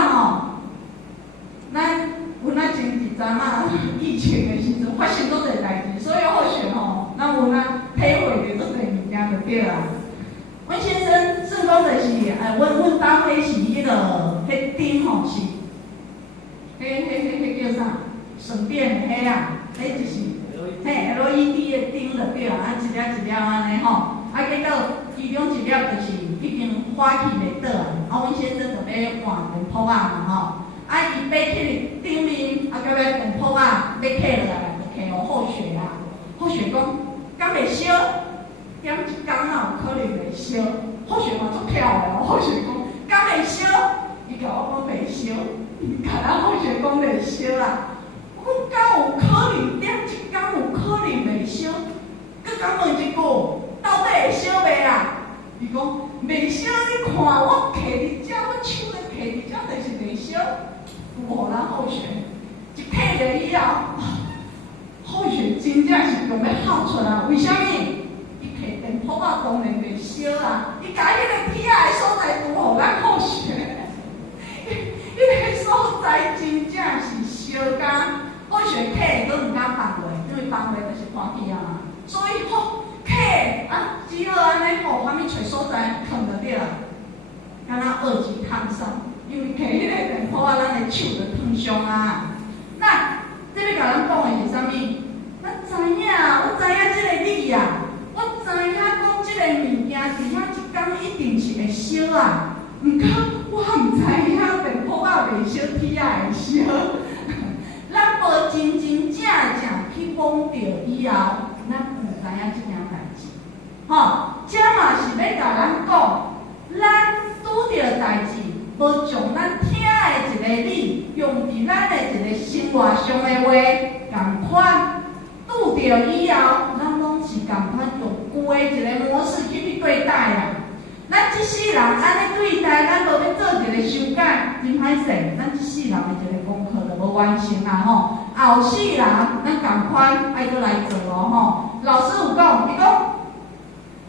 咱有咱前一阵啊，疫情的时阵发生多侪代志，所以或许咱有咱体会着多侪物件就对啦。阮先生算讲就是，阮单位是迄个灯是，迄叫啥？省电迄啊，迄就是。LED 的灯就对啦，一粒一粒安尼结果其中一粒就是已经花去袂倒啊，阮先生就要换电泡仔嘛伊爬去顶面，叫个电泡仔要揢落来，就揢互后学啊。后学讲，敢袂烧？点一工哪有可能袂烧？后学嘛足巧的哦，后学讲，敢袂烧？伊甲我讲袂烧，甲咱后学讲袂烧啦。我讲敢有可能点一工有可能袂烧？佮敢问一句，到底会烧袂啦？伊讲袂烧，你看我揢伫遮，我手咧揢伫遮，就是袂烧。有互咱后学一揢着以后，后学真正是用要喊出来。为什么？伊揢电泡仔当然袂烧啦，伊甲迄个铁仔的所在拄互咱后学，迄个所在真正是烧甲后学揢都毋敢放落，因为放落就是看起啊嘛。所以吼揢啊，只好安尼吼，啥物找所在放就对啦，敢若二级烫伤。因为揢迄个电泡仔，咱的手就烫伤啊。那这要甲咱讲的是啥物？咱知影，我知影这个理啊，我知影讲这个物件伫遐一工一定是会烧啊。毋过我毋知影电泡仔袂烧，铁仔会烧。咱无真真正正去摸着以后，咱毋知影这件代志。吼，这嘛是要甲咱讲，咱拄着代志。无将咱听的一个理用伫咱的一个生活上的话，共款拄着以后，咱拢是共款用旧的一个模式去对待啦。咱即世人安尼对待，咱无要做一个修改，真歹势。咱即世人的一个功课就无完成啦吼。后世人咱共款爱搁来做咯吼。老师有讲，伊讲，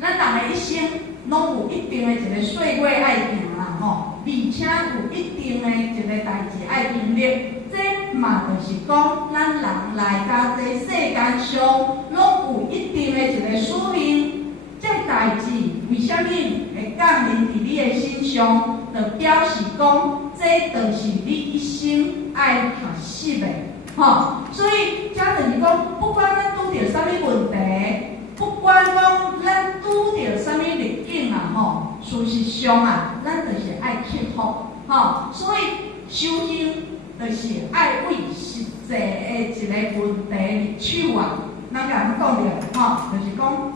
咱人的一生拢有一定的一个岁月爱行啦吼。而且有一定的一个代志爱经历，这嘛就是讲，咱人来到这世间上，拢有一定的一个使命。这代志为虾米会降临伫你的身上？就表示讲，这就是你一生爱学习的，吼。所以，这就是讲，不管咱拄着啥物问题。不管讲咱拄着啥物逆境啊吼，事实上啊，咱就是爱克服吼。所以修行就是爱为实际的一个问题而取啊。咱甲咱讲着吼，就是讲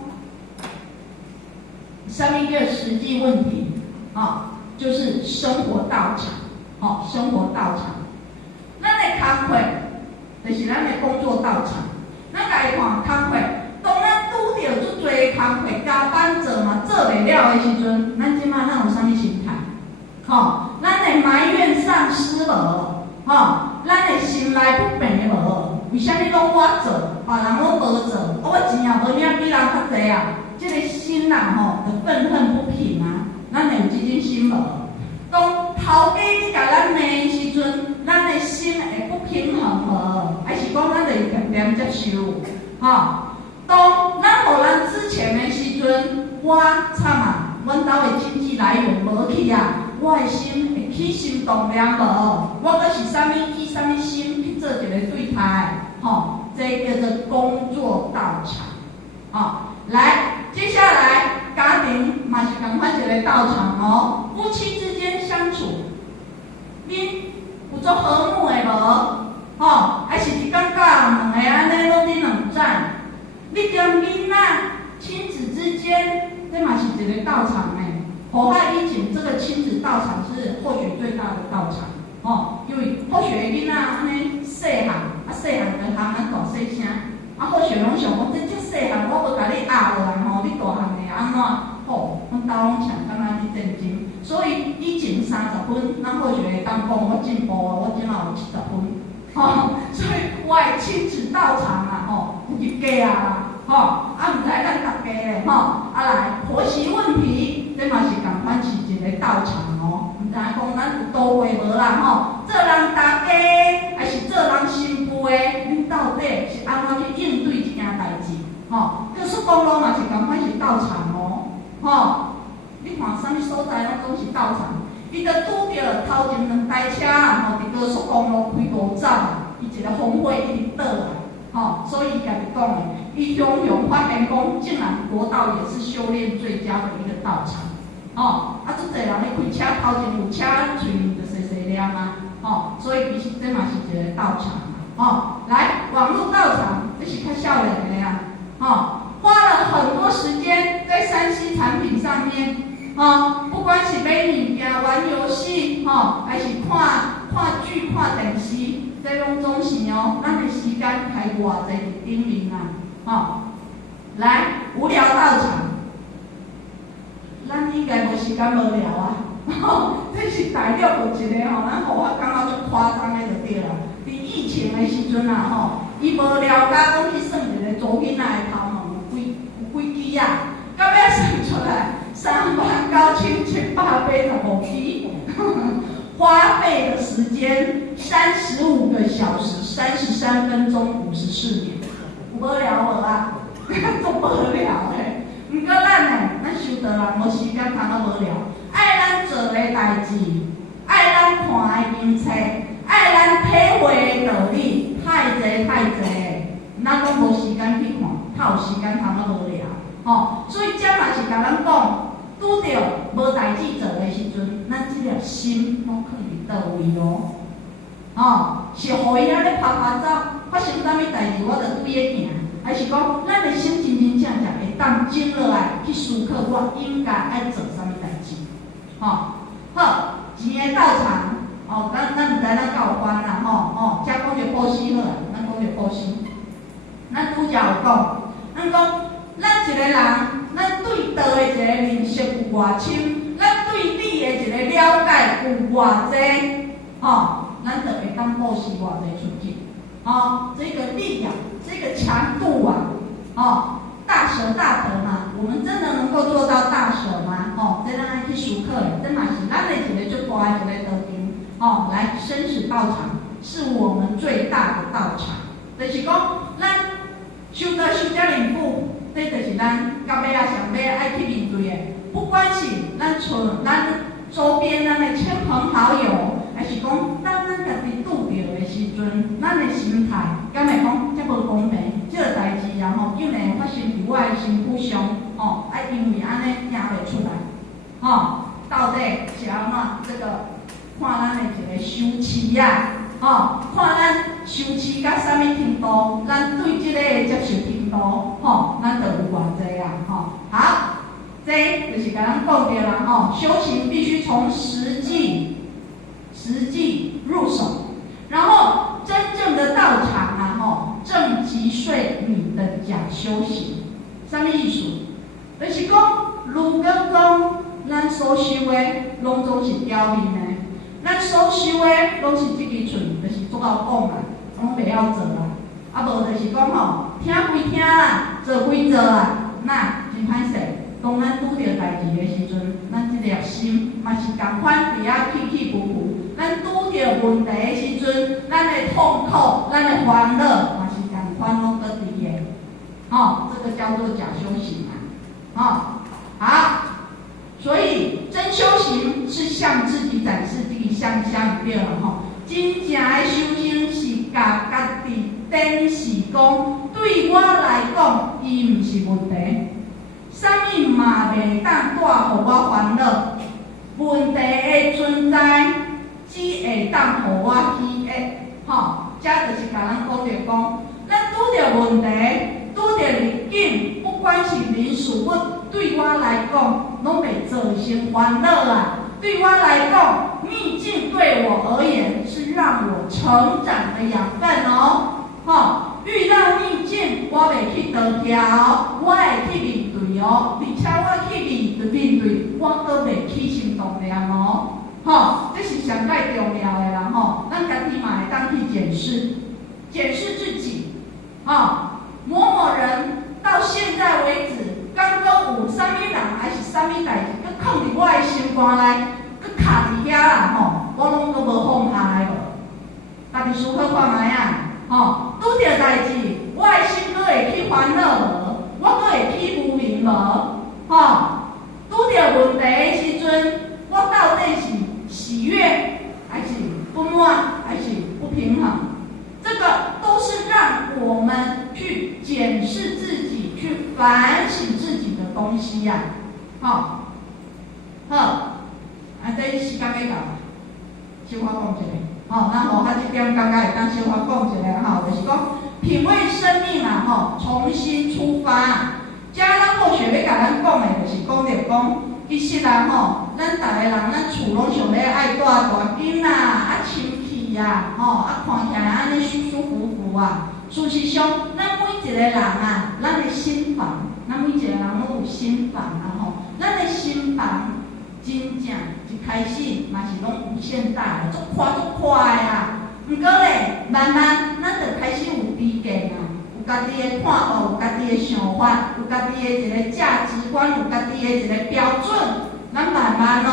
啥物叫实际问题吼，就是生活道场吼，生活道场。咱的工课就是咱的工作道场，咱家己看工课。当咱拄着足侪工课加班做嘛，做袂了的时阵，咱即马咱有啥物心态？吼，咱会埋怨上司无？吼，咱会心内不平无？为虾米拢我做，别人拢无做？我钱也无领比人较济啊！这个心啊吼，就愤恨不平啊！咱会有即种心无？当头家你甲咱骂的时阵，咱的心会不平衡无？还是讲咱会渐渐接受？吼？当咱互人之前的时阵，我惨啊！阮兜的经济来源无去啊，我的心会起心动念无？我阁是啥物以啥物心去做一个对待？吼，这叫做工作道场。吼，来，接下来家庭嘛是共款一个道场哦。夫妻之间相处，恁有做和睦的无？吼，还是一感觉两个安尼拢伫冷战？你踮囡仔亲子之间，这嘛是一个道场诶。火海以前这个亲子道场是后学最大的道场哦，因为后学囡仔安尼细汉，细汉就喊咱大细声，后学拢想讲，这细汉我无甲你压落来吼，你大汉会安怎？吼，阮兜拢像敢若你认真，所以以前30分，咱后学会当讲我进步啊，我即马有70分。吼，所以我的亲子道场啊，吼，有入家啊，吼，毋知咱大家咧，吼，来婆媳问题，这嘛是共款是一个道场哦。毋知讲咱有倒位无啦，吼，做人大家还是做人媳妇的，恁到底是安怎去应对这件代志？吼，高速公路嘛是共款是道场哦，吼，你看啥物所在拢总是道场。伊就拄着头前2台车啊，吼，伫高速公路开5站啊，伊一个风火一直倒来，吼，所以伊家己讲的，伊常常发现讲，竟然国道也是修炼最佳的一个道场，吼，足侪人咧开车头前有车，喙就细细念啊，吼，所以一个道场来网络道场，这是较少年的呀，花了很多时间在3C 产品上面，不管是买物件、玩游戏，还是看剧、看电视，这拢总是咱的时间开偌济伫顶面啊，来无聊道场，咱应该无时间无聊啊，这是大陆有一个咱互我感觉足夸张的就对啦。伫疫情的时阵伊无聊甲讲去算一个祖囡仔的头毛有几支啊？到尾算出来39785支，花费的时间35个小时33分钟54秒，有无聊无啊？足无聊的。毋过咱修道人无时间通啊无聊，爱咱做的代志，爱咱看的经册，爱咱体会的道理，太济，咱拢无时间去看，哪有时间通啊无聊？所以这嘛是甲咱讲，拄着无代志做的时阵，咱即粒心拢放伫倒位是互伊咧拍走，发生啥物代志我着对伊行，还是讲咱的心真正会当静落来去思考我应该爱做啥物代志？好，钱的道场，咱毋知咱敢有关啦遮讲着布施好啦，咱讲着布施，咱拄则有讲，咱讲咱一个人，咱对道的一个认识有偌深，咱对理的一个了解有偌济，咱就会当布施偌济出去。这个力量，这个强度大舍大得嘛，我们真的能够做到大舍吗？这咱爱去思考的，这嘛是咱的一个最大的一个道场。来，生死道场是我们最大的道场，就是讲咱修道修遮灵富，这就是咱到尾上尾爱去面对的。不管是咱周边咱的亲朋好友，还是讲当咱家己拄着的时阵，咱的心态敢会讲遮无公平？这个代志竟然会发生伫我的身躯上，因为安尼行袂出来，到底是安怎？这个看咱的一个修持看咱修持到啥物程度，咱对这个的接受程度，咱就有偌济好，这就是甲咱讲着啦，修行必须从实际入手，然后真正的道场正击碎你的假修行。啥物意思？就是讲，如果讲咱所修的拢总是表面的，咱所修的拢是即支喙，就是足够讲啦，拢袂晓做啦。无就是讲听归听啦，做归做啦，那真歹势。当咱拄着代志的时阵，咱即粒心嘛是共款伫遐起伏伏。咱拄着问题的时阵，咱的痛苦、咱的欢乐嘛是共款拢搁伫个。这个叫做假修行好，所以真修行是向自己展示自己向对了真正的修行是甲家己展示讲，对我来讲，伊毋是问题。啥物嘛袂当带互我烦恼，问题的存在只会当互我喜悦。这就是甲咱讲着讲，咱拄着问题，拄着逆境，不管是人事物，对我来讲，拢袂造成烦恼啊。对我来讲，逆境对我而言是让我成长的养分遇到逆境，我袂去逃跳，我会去面对而且我去面对，我阁袂起心动念这是上介重要的啦咱家己嘛会当去检视自己某人到现在为止，刚刚有啥物人还是啥物代志，阁放伫我的心肝内，阁卡伫遐啦我拢阁无放下来家己思考看卖拄着代志，我的心阁会去烦恼无？我阁会去无明无？拄着问题的时阵，我到底是喜悦，还是不满，还是不平衡？这个都是让我们去检视自己、去反省自己的东西呀。这时间要到了，小可讲者。咱互较这点感觉会当小可讲一下吼，就是讲品味生命啊吼，重新出发。遮咱或许要甲咱讲的，就是讲着讲，其实啊吼，咱逐个人咱厝拢想要爱住大间啦，亲气啊，看起来安尼舒舒服服啊。事实上，咱每一个人啊，咱的心房，咱每一个人拢有心房啊吼，咱的心房真正一开始嘛是拢无限大的，足快啊！毋过咧，慢慢咱就开始有知见啊，有家己的看法，有家己的想法，有家己的一个价值观，有家己的一个标准。咱慢慢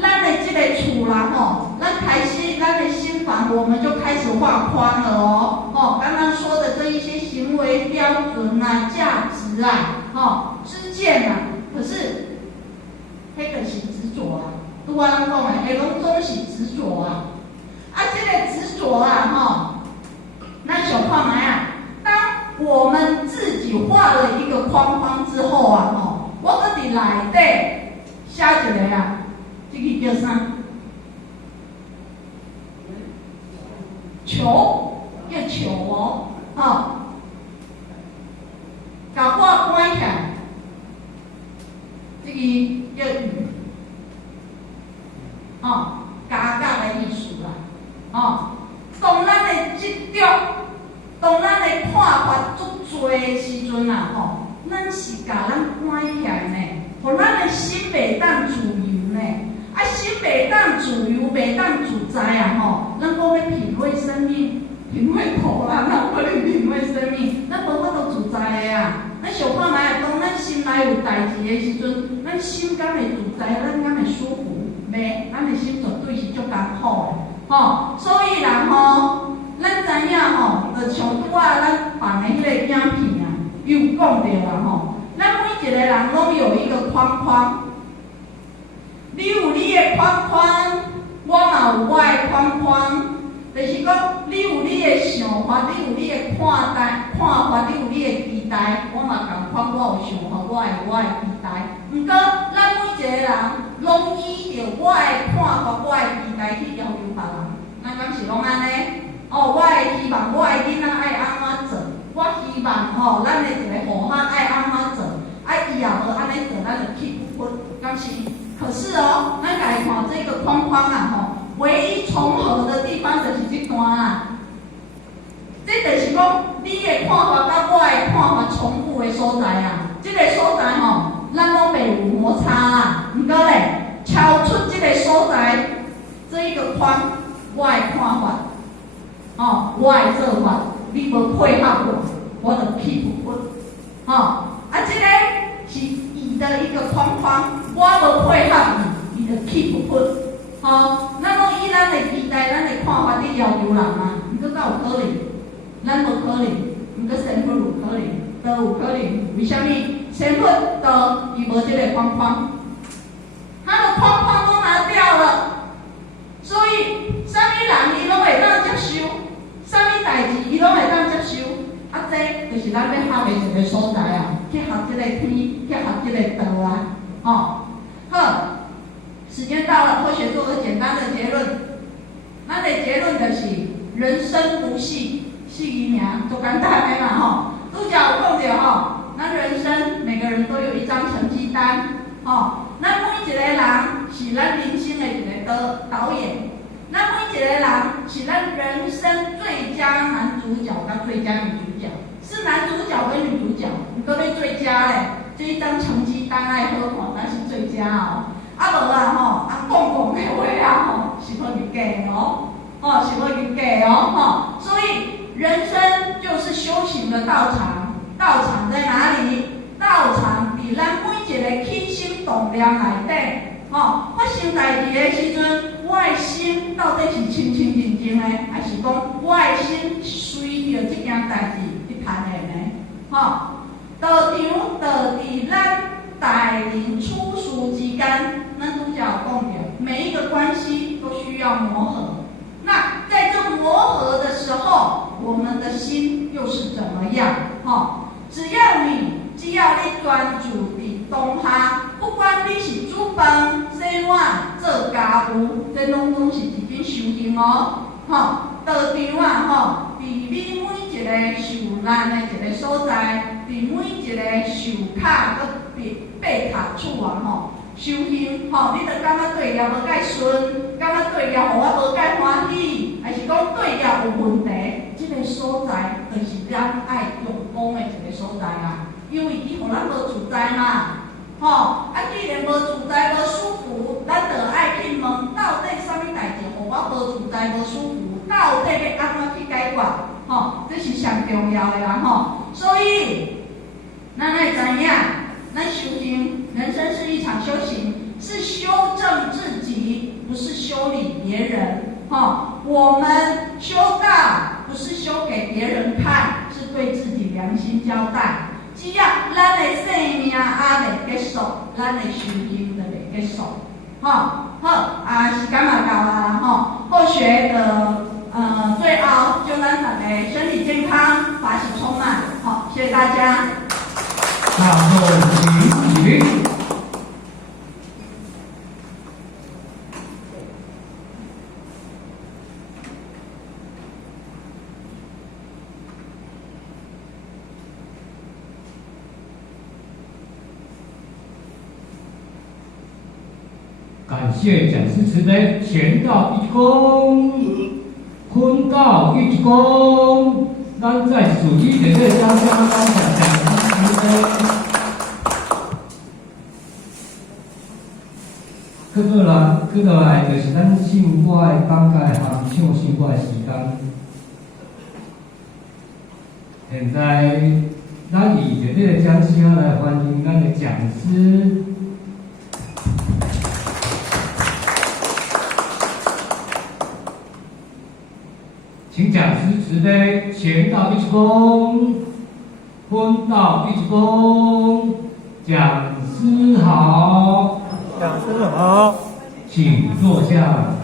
咱的这个厝啦吼，咱开始咱的心房，我们就开始画框了刚刚说的这一些行为标准啊、价值啊、知见啊，可是迄个是执着啊。拄仔咱讲的，迄拢总是执着啊。这个执着啊咱想看卖啊，当我们自己画了一个框框之后啊我搁伫内底写一个啊，这个叫啥？球，叫球甲我关起来，这个叫鱼，加的意思啦，当咱的执着，当咱的看法足多的时阵咱是甲咱关起来呢，互咱的心袂当自由呢。心袂当自由，袂当自在啊咱讲要品味生命，品味苦啦，哪有可能品味生命？咱无法度自在的啊！咱想看卖，当咱心内有代志的时阵，咱心敢会自在，咱敢会舒服？袂，咱的心绝对是足艰苦的所以人咱知影就像拄仔咱放的迄个影片啊，又讲着啦咱每一个人拢有一个框框。你有你的框框，我嘛有我的框框，就是讲你有你的想法，你有你的看法，你有你的期待，我嘛同款，我有想法，我有我的期待。毋过，咱每一个人拢依着我的看法、我的期待去要求别人，咱敢是拢安尼？我的希望我的囡仔爱安怎做，我希望咱的一个伙伴爱安怎做，以后要安尼做，咱就去不分，敢是？可是咱来看这个框框唯一重合的地方就是这段啊。这就是讲你的看法甲我的看法重复的所在啊。这个所在咱拢袂有摩擦啊。毋过咧，超出这个所在，这一个框，我的看法，我的做法，你无配合我就去不分。这个是伊的一个框框。我无配合伊，伊就去不分。咱拢以咱的期待、咱的看法去要求人啊，毋过敢有可能？咱无可能，毋过神佛有可能，都有可能。为虾米？神佛都伊无这个框框，他的框框都拿掉了，所以啥物人伊拢会当接受，啥物代志伊拢会当接受。这就是咱要学的一个所在啊，去学这个天，去学这个道啊。好，时间到了，或许做个简单的结论。咱的结论就是：人生如戏，戏一名，就简单的嘛主角有讲着咱人生每个人都有一张成绩单咱每一个人是咱人生的一个导演，咱每一个人是咱人生最佳男主角跟最佳女主角，是男主角跟女主角，毋过要最佳嘞。这一张成绩单爱好看，那是最佳无讲讲的话是无入价是无入价所以人生就是修行的道场，道场在哪里？道场伫咱每一个起心动念内底发生代志的时阵，我的心到底是清清净净的，还是讲我的心随着这件代志去攀缘的道场就伫咱待人处事之间，咱主角讲的，每一个关系都需要磨合。那在这磨合的时候，我们的心又是怎么样？只要你专注伫当下，不管你是煮饭、洗碗、做家务，这拢是一种修行行哦，吼，道场啊，吼，伫每一个受难的一个所在，伫每一个受卡佮爬塔厝啊，吼，修行，吼，你着感觉对业无介顺，感觉对业互我无介欢喜，还是讲对业有问题，即个所在就是咱爱用功的一个所在啊，因为伊互咱无自在嘛。吼，啊，既然无自在、无舒服，咱就爱去问，到底啥物代志，互我无自在、无舒服，到底要安怎去解决？吼，这是上重要的啦，吼。所以，咱爱知影，咱修行，人生是一场修行，是修正自己，不是修理别人。吼，我们修道不是修给别人看，是对自己良心交代。只要咱的生命还未结束，咱的修行就未结束。吼，好，时间嘛到啊，吼，后学的最后祝咱大家身体健康，法喜充满。好，谢谢大家。然后请起。感谢讲师慈悲，前道一鞠躬，坤道一鞠躬。咱在主义的这张相当讲师慈悲。搁落来就是咱信我的讲解和唱信我的时间。现在咱以这个讲师来欢迎咱的讲师。请讲师慈悲，前道一鞠躬，坤道一鞠躬。讲师好，讲师好，请坐下。